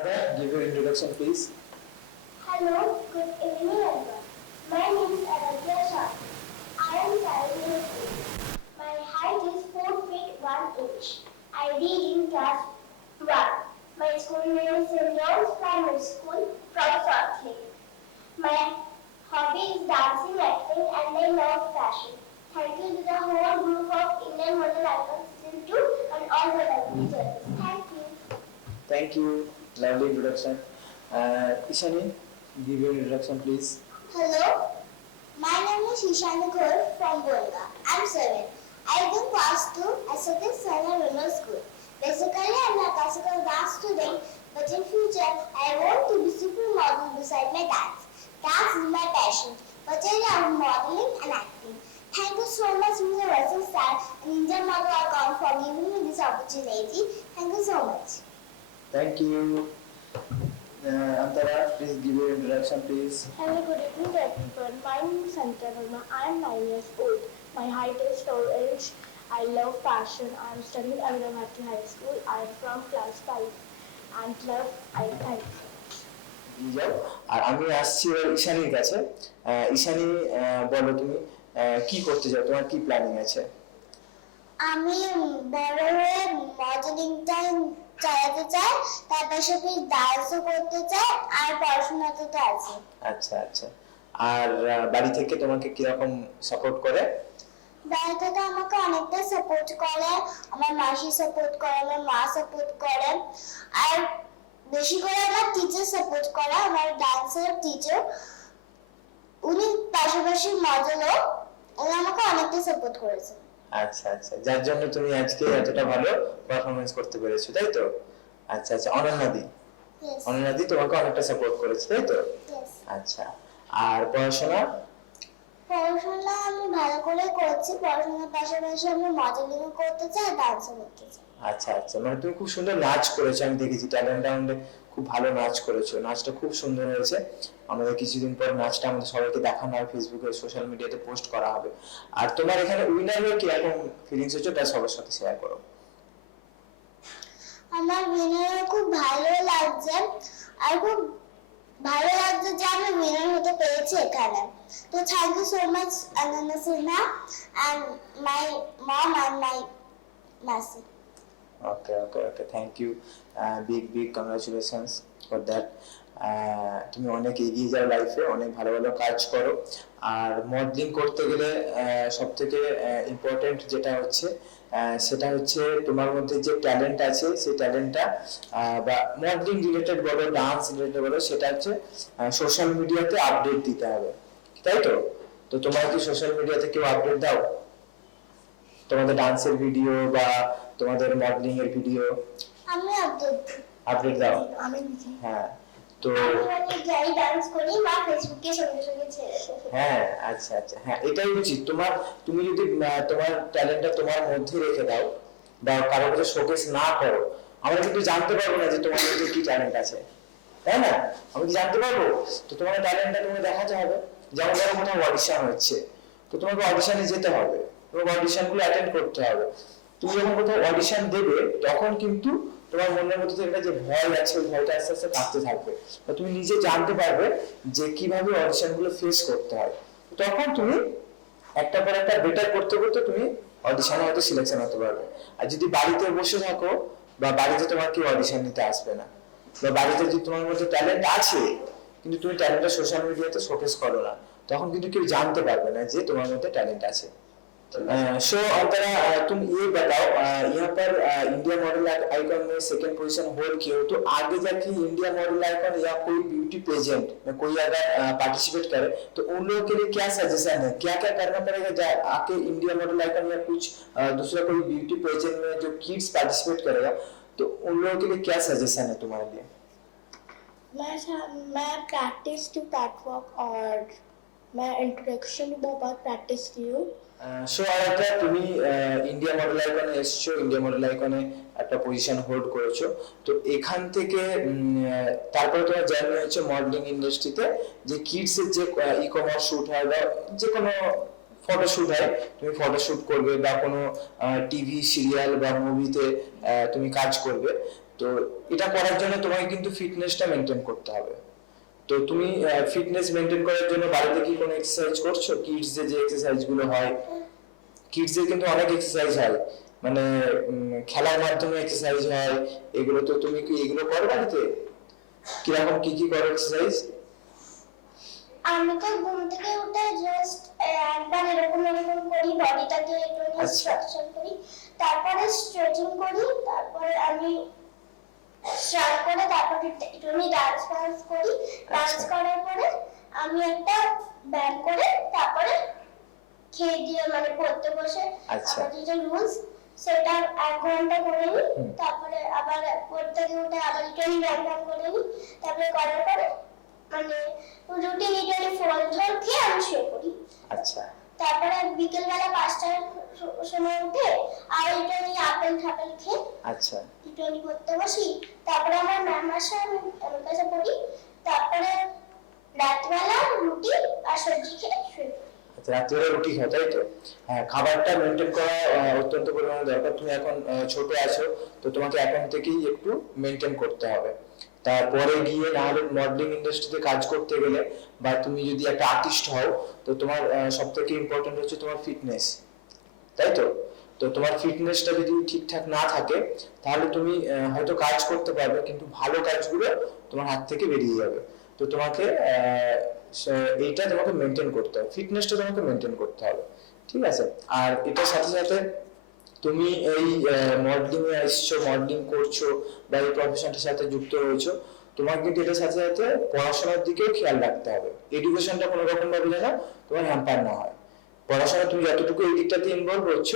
Another, give your introduction, please. Hello, good evening everyone. My name is Aradhya Shah. I am 7 years old. My height is 4 feet 1 inch. I read in class 1. My school name is St. John's Primary School from Salt Lake. My hobby is dancing, acting, and I love fashion. Thank you to the whole group of Indian model icons, still too, and all the lovely judges. Thank you. Thank you. Lovely introduction. Ishani, give your introduction, please. Hello, my name is Ishani Kaur from Bolga. I'm 7. I do class 2 at Satish Sena Middle School. Basically, I'm a classical dance student, but in future, I want to be supermodel beside my dance. Dance is my passion, but I love modeling and acting. Thank you so much, Mr. Russell Star and Indian Model Icon for giving me this opportunity. Thank you so much. Thank you. Antara, please give your introduction, please. Hello, good evening everyone. My name is Santara Verma. I am 9 years old. My height is 4 inch. I love fashion. I am studying at Aviramati High School. I am from class 5 and love I thank you. যাও আর আমি আসছি ঈশানীর কাছে ঈশানী বলো তুমি কি করতে চাও, তোমার কি প্ল্যানিং আছে? আমি বড় হয়ে মডেলিংটা চালাতে চাই, তার পাশাপাশি ডান্সও করতে চাই আর পড়াশোনাতে তো আছে। আচ্ছা আচ্ছা। আর বাড়ি থেকে তোমাকে কিরকম সাপোর্ট করে? বাড়ি থেকে আমাকে অনেকটা সাপোর্ট করে, আমার মাসি সাপোর্ট করে, আমার মা সাপোর্ট করে, আর বেশি করে আমার টিচার সাপোর্ট করে, আমার ডান্সের টিচার, উনি পাশাপাশি মডেলও, উনি আমাকে অনেকটা সাপোর্ট করেছে। আচ্ছা আচ্ছা, যার জন্য তুমি আজকে এতটা ভালো পারফরমেন্স করতে পেরেছো, তাই তো? আচ্ছা আচ্ছা। অনন্যাদি, Yes. অনন্যাদি তোমাকে অনেকটা সাপোর্ট করেছে, তাই তো? Yes. আচ্ছা। আর পড়াশোনা? পড়াশোনা আমি ভালো করে করছি, পড়াশোনার পাশাপাশি আমি মডেলিংও করতে চাই, ডান্সও করতে চাই। আচ্ছা আচ্ছা, মানে তুমি খুব সুন্দর নাচ করেছো, আমি দেখেছি ট্যালেন্ট রাউন্ডে খুব ভালো নাচ করেছো, নাচটা খুব সুন্দর হয়েছে। আমাদের কিছুদিন পর নাচটা আমাদের সবাইকে দেখানো হবে, ফেসবুকে সোশ্যাল মিডিয়াতে পোস্ট করা হবে। আর তোমার এখানে উইনার হয়ে কি এখন ফিলিংস হচ্ছে, তা সবার সাথে শেয়ার করো। আমার উইনারও খুব ভালো লাগছে, আর খুব ভালো লাগছে যে আমি উইনার হতে পেরেছি এখানে। তো thank you so much Ananya Sinha and my mom and my mashi. Okay okay okay, thank you, big congratulations for that. তুমি অনেক এগিয়ে যাও লাইফে, অনেক ভালো ভালো কাজ করো। আর মডেলিং করতে গেলে সব থেকে ইম্পর্টেন্ট যেটা হচ্ছে সেটা হচ্ছে তোমার মধ্যে যে ট্যালেন্ট আছে সেই ট্যালেন্টটা বা মডেলিং রিলেটেড বলো, ডান্স রিলেটেড বলো, সেটা হচ্ছে সোশ্যাল মিডিয়াতে আপডেট দিতে হবে, তাই তো? তো তোমার কি সোশ্যাল মিডিয়াতে কেউ আপডেট দাও তোমাদের ডান্সের ভিডিও বা তোমাদের মডেলিং এর ভিডিও? আমি আপডেট দাও? আমি নিজে হ্যাঁ। তো আমি মানে যাই ডান্স করি মা ফেসবুকে সঙ্গে সঙ্গে ছেড়ে দেয়। হ্যাঁ আচ্ছা আচ্ছা, হ্যাঁ এটাই উচিত। তুমি যদি তোমার ট্যালেন্টটা তোমার মধ্যে রেখে দাও বা কারো কাছে শোকেস না করো, আমরা কিন্তু জানতে পারবো না যে তোমার মধ্যে কি ট্যালেন্ট আছে, তাই না? আমি কি জানতে পারবো? তো তোমার ট্যালেন্টটা তোমাকে দেখাতে হবে। যেমন ধরো কোথাও অডিশন হচ্ছে, তো তোমাকে অডিশনে যেতে হবে, তোমাকে অডিশন গুলো অ্যাটেন্ড করতে হবে। তুমি যখন কোথাও অডিশন দেবে তখন কিন্তু তোমার মনের মধ্যে থেকে যে ভয় আছে, ওই ভয়টা আস্তে আস্তে কাটতে থাকবে, বা তুমি নিজে জানতে পারবে যে কিভাবে অডিশন গুলো ফেস করতে হয়। তখন তুমি একটা পর একটা বেটার করতে করতে তুমি অডিশনে হয়তো সিলেকশন হতে পারবে। আর যদি বাড়িতে বসে থাকো বা বাড়িতে তোমার কেউ অডিশন নিতে আসবে না, বা বাড়িতে যদি তোমার মধ্যে ট্যালেন্ট আছে কিন্তু তুমি टैलेंट सोशल मीडिया पे शोकेस करो ना, তখন কিন্তু কেউ জানতে পারবে না যে তোমার মধ্যে ট্যালেন্ট আছে। सो अंतरा तुम ये बताओ, यहाँ पर इंडिया मॉडल आइकॉन में सेकंड पोजीशन होल्ड किए हो, तो आगे जाके इंडिया मॉडल आइकॉन या कोई ब्यूटी पेजेंट में कोई अगर पार्टिसिपेट करे तो उन लोगों के लिए क्या सजेशन है, क्या क्या करना पड़ेगा आके इंडिया मॉडल आइकॉन या कुछ दूसरा कोई ब्यूटी पेजेंट में जो किड्स पार्टिसिपेट करेगा, तो उन लोगों के लिए क्या सजेशन है तुम्हारे लिए? मैं प्रैक्टिस टू कैटवॉक और मैं इंट्रोडक्शन भी बहुत प्रैक्टिस की हूँ। সো আরেকটা, তুমি ইন্ডিয়া মডেল আইকনে এসছো, ইন্ডিয়া মডেল আইকনে একটা পজিশন হোল্ড করেছো, তো এখান থেকে তারপরে তোমার জার্নি হচ্ছে মডেলিং ইন্ডাস্ট্রিতে, যে কিডস এর যে ই কমার্স শুট হয় বা যে কোনো ফটোশুট হয়, তুমি ফটোশুট করবে বা কোনো টিভি সিরিয়াল বা মুভিতে তুমি কাজ করবে। তো এটা করার জন্য তোমাকে কিন্তু ফিটনেসটা মেনটেন করতে হবে। তো তুমি ফিটনেস মেনটেন করার জন্য বাড়িতে কি কোনো এক্সারসাইজ করছো? কিডস যে এক্সারসাইজ গুলো হয়, কিডস এর কিন্তু অনেক এক্সারসাইজ হয়, মানে খেলার মাধ্যমে এক্সারসাইজ হয়, এগুলো তো তুমি কি এগুলো করো বাড়িতে? কিরকম কি কি করো এক্সারসাইজ? আমি তো ঘুম থেকে উঠে জাস্ট একবার এরকম এরকম করি, বডিটাকে একটু আচ্ছা। স্ট্রাকচার করি, তারপরে স্ট্রেচিং করি, তারপরে আমি স্টার্ট করে তারপরে একটু আমি ডান্স করি, ডান্স আচ্ছা। করার পরে আমি একটা ব্যায়াম করে তারপরে খেয়ে দিয়ে মানে পড়তে বসে আচ্ছা। আমাদের যে রুলস সেটা 1 ঘন্টা করে নিই, হুম। তারপরে আবার পড়তে গিয়ে উঠে আবার একটু ব্যায়াম করে নিই, তারপরে করার পরে মানে রুটিন একটু ফল জল খেয়ে আমি শুয়ে পড়ি। আচ্ছা তারপরে বিকেলবেলা 5টার সময় উঠে আর একটু আপেল ঠাপেল খেয়ে আচ্ছা একটু পড়তে বসি, তারপরে আমার ম্যাম আসে, আমি আমার কাছে পড়ি, তারপরে রাতবেলা রুটি আর সবজি খেয়ে শুয়ে পড়ি। আচ্ছা, রাত্রিবেলা রুটি খাও তাই তো? হ্যাঁ, খাবারটা মেনটেন করা অত্যন্ত পরিমাণে দরকার। তুমি এখন ছোট আছো, তো তোমাকে এখন থেকেই একটু মেনটেন করতে হবে। তারপরে গিয়ে না হলে মডেলিং ইন্ডাস্ট্রিতে কাজ করতে গেলে, বা তুমি যদি একটা আর্টিস্ট হও, তো তোমার সব থেকে ইম্পর্টেন্ট হচ্ছে তোমার ফিটনেস, তাই তো? তো তোমার ফিটনেসটা যদি ঠিকঠাক না থাকে, তাহলে তুমি হয়তো কাজ করতে পারবে, কিন্তু ভালো কাজগুলো তোমার হাত থেকে বেরিয়ে যাবে। তো তোমাকে এইটা তোমাকে মেনটেন করতে হবে, ফিটনেসটা তোমাকে মেনটেন করতে হবে, ঠিক আছে? আর এটার সাথে সাথে তুমি এই মডেলিং এ এসছো, মডেলিং করছো, বা এই প্রফেশনটার সাথে যুক্ত হয়েছো, তোমার কিন্তু এটার সাথে সাথে পড়াশোনার দিকেও খেয়াল রাখতে হবে। এডুকেশনটা কোনো রকম ভাবে যেন তোমার হ্যাম্পার না হয়। পড়াশোনা তুমি যতটুকু এই দিকটাতে ইনভলভ হচ্ছ,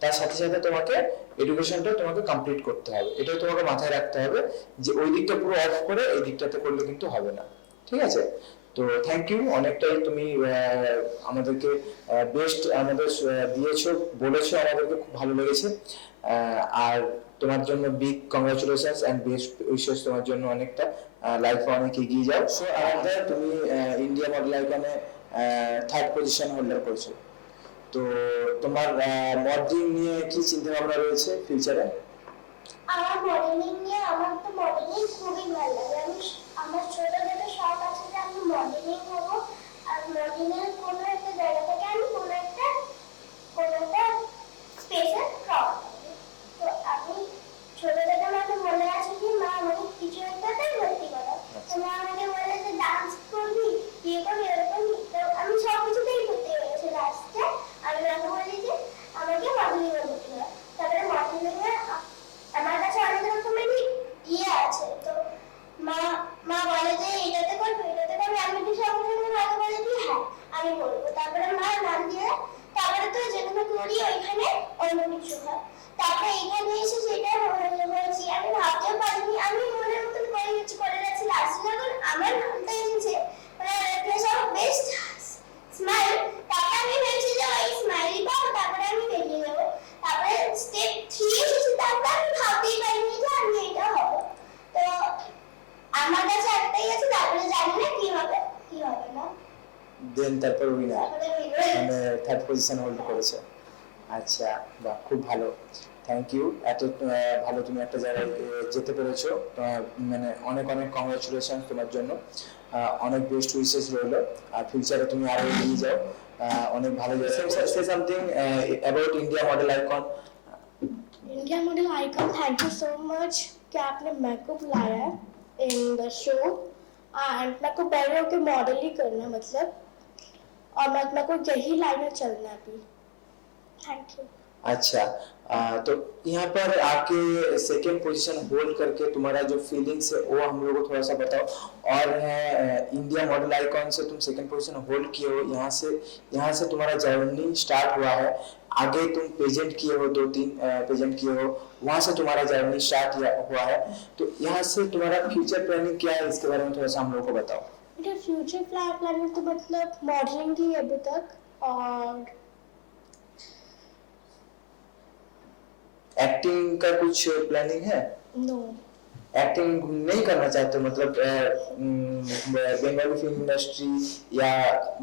তার সাথে সাথে তোমাকে এডুকেশনটা তোমাকে কমপ্লিট করতে হবে। এটাও তোমাকে মাথায় রাখতে হবে যে ওই দিকটা পুরো অফ করে এই দিকটাতে করলে কিন্তু হবে না, ঠিক আছে? তো থ্যাংক ইউ, অনেকটাই তুমি আমাদেরকে বেস্ট আমাদের দিয়েছো, বলেছো, আমাদেরকে খুব ভালো লেগেছে। আর তোমার জন্য big congratulations and best wishes তোমার জন্য, অনেকটা লাইফে অনেক এগিয়ে যাও। সো আরাধ্যা, তুমি ইন্ডিয়া মডেল আইকনে 3rd পজিশন হোল্ডার করেছো। তো তোমার মডেলিং নিয়ে কি চিন্তা ভাবনা রয়েছে ফিউচারে? আমার মডেলিং নিয়ে, আমার তো মডেলিং খুবই ভালো লাগে। আমার ছোট থেকে শখ আছে যে আমি মডেলিং হবো, আর মডেলিং এর কোনো একটা জায়গা থেকে আমি কোনো একটা স্পেসে ক্রস করবো। তো আমি ছোট থেকে আমাকে মনে আছে যে মা আমাকে কিছু একটাতে ভর্তি করা, তো মা আমাকে বলে যে ডান্স করবি, বিয়ে করবি, এরকম। তো আমি সব কিছুতেই ভর্তি হয়ে গেছি। লাস্টে আমি মাকে বলি যে আমাকে মডেলিং এ ভর্তি করা। তারপরে মডেলিং এ আমার কাছে অনেক রকমেরই আছে, তো মা বলে যে এটাতে করবি, এটাতে করবি, আমি কি সঙ্গে সঙ্গে মাকে বলে যে হ্যাঁ আমি করবো। তারপরে মা নাম দিয়ে, তারপরে তো যেখানে করি ওইখানে অন্য কিছু হয়। তারপরে এখানে এসে সেটা হয়েছি, আমি ভাবতেও পারিনি, আমি মনের মতন করে কিছু করে যাচ্ছি। লাস্টে যখন আমার নামটা এসেছে, মানে প্লেস অফ বেস্ট স্মাইল, তারপরে আমি ভেবেছি যে ওই স্মাইলই পাবো, তারপরে আমি বেরিয়ে যাবো। তারপরে স্টেপ 3 এসেছি, তারপরে আমি ভাবতেই পারিনি যে আমি এটা হবো। তো আমার কাছে একটাই আছে, তারপরে জানি না কি হবে কি হবে না। দেন তারপর উইনার, তারপরে মানে 3rd পজিশন হোল্ড করেছে। আচ্ছা, বাহ, খুব ভালো, থ্যাংক ইউ। এত ভালো তুমি একটা জায়গায় যেতে পেরেছো, মানে অনেক অনেক কংগ্রাচুলেশন তোমার জন্য। অনেক বেস্ট উইশেস রইলো, আর ফিউচারে তুমি আরো এগিয়ে যাও, অনেক ভালো জায়গায়। Say something about India model icon. India model icon, thank you so much कि आपने मेरे को बुलाया इन द शो, एंड मेरे को बड़े होकर मॉडल ही करना है, मतलब, और मेरे को यही लाइन में चलना है अभी। Thank you. अच्छा, तो यहाँ पर आके सेकेंड पोजीशन होल्ड करके तुम्हारा जो फीलिंग्स है वो हम लोगों को थोड़ा सा बताओ। और है इंडिया मॉडल आइकॉन से तुम सेकेंड पोजीशन होल्ड किए हो, यहाँ से तुम्हारा जर्नी स्टार्ट हुआ है। आगे तुम पेजेंट किए हो, 2-3 पेजेंट किए हो, वहां से तुम्हारा जर्नी स्टार्ट हुआ है। तो यहाँ से तुम्हारा फ्यूचर प्लानिंग क्या है, इसके बारे में थोड़ा सा हम लोग को बताओ। मेरा फ्यूचर प्लानिंग तो मतलब मॉडलिंग ही अभी तक, और एक्टिंग का कुछ प्लानिंग है? नो, एक्टिंग नहीं करना चाहते, मतलब बंगाली फिल्म इंडस्ट्री या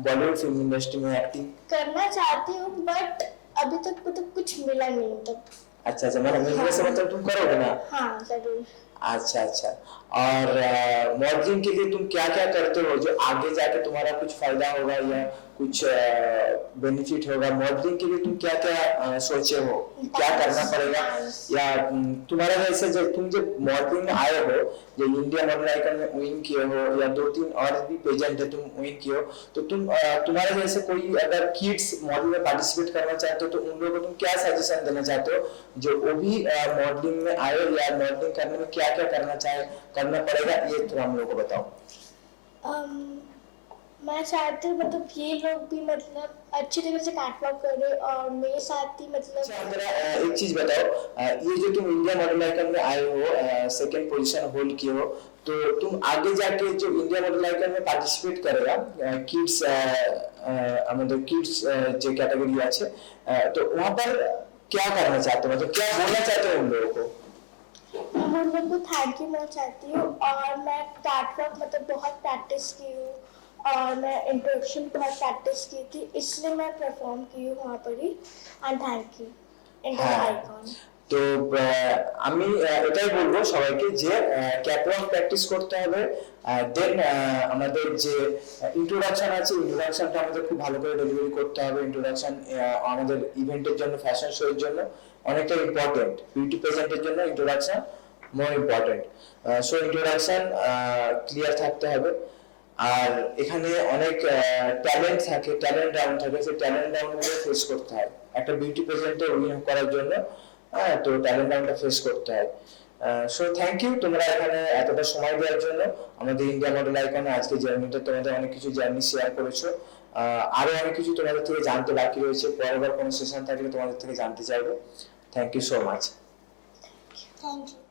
बॉलीवुड फिल्म इंडस्ट्री में एक्टिंग करना चाहती हूँ, बट अभी तक मतलब कुछ मिला नहीं तब। अच्छा, मतलब मिलने से मतलब तुम करोगे ना? हाँ जरूर। अच्छा अच्छा। और मॉडलिंग के लिए तुम क्या क्या करते हो जो आगे जाके तुम्हारा कुछ फायदा होगा या कुछ बेनिफिट होगा? मॉडलिंग के लिए तुम क्या क्या सोचे हो, क्या करना पड़ेगा? या तुम्हारा जैसे जब तुम जब मॉडलिंग में आए हो, जो इंडिया मॉडल आइकन में विन किए हो या 2-3 और भी पेजेंट है तुम विन किए हो, तो तुम तुम्हारे जैसे कोई अगर किड्स मॉडल में पार्टिसिपेट करना चाहते हो तो उन लोगों को तुम क्या सजेशन देना चाहते हो जो वो भी मॉडलिंग में आए या मॉडलिंग करने में क्या क्या करना पड़ेगा, ये थोड़ा हम लोगों को बताओ। मैं चाहती हूँ मतलब ये लोग भी मतलब अच्छी तरह से कैटवॉक करें और मेरे साथ ही मतलब। अच्छा मेरा एक चीज बताओ, ये जो तुम इंडिया मॉडल आइकन में आए हो, सेकंड पोजीशन होल्ड किए हो, तो तुम आगे जाके जो इंडिया मॉडल आइकन में पार्टिसिपेट करेगा किड्स मतलब किड्स जो कैटेगरी আছে, तो वहां पर क्या करना चाहते हो, मतलब क्या बोलना चाहते हो उन लोगों को? मैं उन लोगों को थैंक यू बोलना चाहती हूँ और मैं कैटवॉक मतलब बहुत प्रैक्टिस की हूँ और मैं इंट्रोडक्शन बहुत प्रैक्टिस की थी, इसलिए मैं परफॉर्म की हूँ वहाँ पर ही। And thank you India icon. তো আমি এটাই বলবো সবাইকে যে ক্যাটওয়াক প্র্যাকটিস করতে হবে, দেন আমাদের যে ইন্ট্রোডাকশন আছে ইন্ট্রোডাকশনটা আমাদের খুব ভালো করে ডেলিভারি করতে হবে। ইন্ট্রোডাকশন আমাদের ইভেন্টের জন্য, ফ্যাশন শো এর জন্য অনেকটা ইম্পর্টেন্ট। বিউটি প্রেজেন্টের জন্য introduction more important. So introduction clear থাকতে হবে। আর এখানে অনেক ট্যালেন্ট থাকে, ট্যালেন্ট রাউন্ড থাকে, সেই ট্যালেন্ট রাউন্ডগুলো ফেস করতে হয় একটা বিউটি প্রেজেন্টে উইন করার জন্য। হ্যাঁ, তো ট্যালেন্ট রাউন্ডটা ফেস করতে হয়। সো থ্যাংক ইউ তোমরা এখানে এতটা সময় দেওয়ার জন্য। আমাদের ইন্ডিয়া মডেল আইকনে আজকে জার্নিটা তোমাদের অনেক কিছু জার্নি শেয়ার করেছো। আরো অনেক কিছু তোমাদের থেকে জানতে বাকি রয়েছে, পরের বার কোনো সেশন থাকলে তোমাদের থেকে জানতে চাইবো। Thank you so much. Thank you.